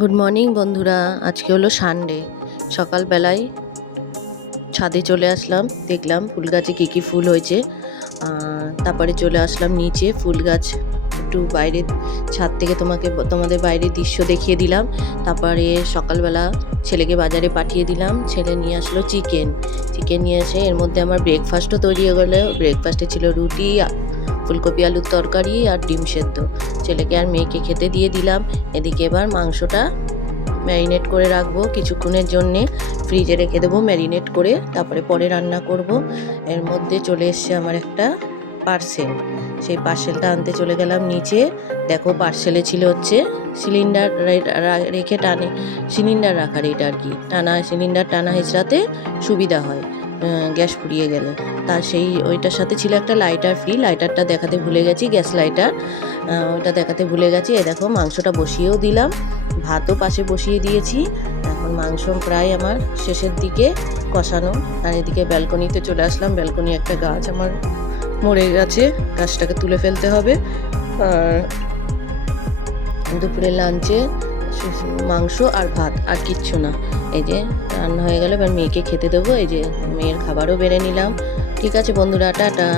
Good morning বন্ধুরা। আজকে হলো সানডে। সকালবেলায় ছাদে চলে আসলাম, দেখলাম ফুল গাছে কী কী ফুল হয়েছে। তারপরে চলে আসলাম নিচে, ফুল গাছ একটু বাইরে ছাদ থেকে তোমাদের বাইরের দৃশ্য দেখিয়ে দিলাম। তারপরে সকালবেলা ছেলেকে বাজারে পাঠিয়ে দিলাম, ছেলে নিয়ে আসলো চিকেন নিয়ে এসে এর মধ্যে আমার ব্রেকফাস্টও তৈরি হয়ে গেলো। ব্রেকফাস্টে ছিল রুটি, ফুলকপি আলুর তরকারি আর ডিম সেদ্ধ। ছেলেকে আর মেয়েকে খেতে দিয়ে দিলাম। এদিকে এবার মাংসটা ম্যারিনেট করে রাখবো কিছুক্ষণের জন্যে, ফ্রিজে রেখে দেবো ম্যারিনেট করে, তারপরে পরে রান্না করব। এর মধ্যে চলে এসছে আমার একটা পার্সেল। সেই পার্সেলটা আনতে চলে গেলাম নিচে। দেখো পার্সেলে ছিল হচ্ছে সিলিন্ডার রেখে সিলিন্ডার রাখার, এটা আর কি সিলিন্ডার টানা হেঁচড়াতে সুবিধা হয় গ্যাস ফুরিয়ে গেলে। তার ওইটার সাথে ছিল একটা লাইটার ফ্রি। লাইটারটা দেখাতে ভুলে গেছি, গ্যাস লাইটার, ওটা দেখাতে ভুলে গেছি। এই দেখো মাংসটা বসিয়েও দিলাম, ভাতও পাশে বসিয়ে দিয়েছি। এখন মাংস প্রায় আমার শেষের দিকে কষানো। আর এদিকে ব্যালকনিতে চলে আসলাম। ব্যালকনি একটা গাছ আমার মরে গেছে, গাছটাকে তুলে ফেলতে হবে। আর দুপুরের লাঞ্চে মাংস আর ভাত, আর কিচ্ছু না। এই যে রান্না হয়ে গেল, এবার মেয়েকে খেতে দেবো। এই যে মেয়ের খাবারও বেড়ে নিলাম। ঠিক আছে বন্ধুরা, টাটা।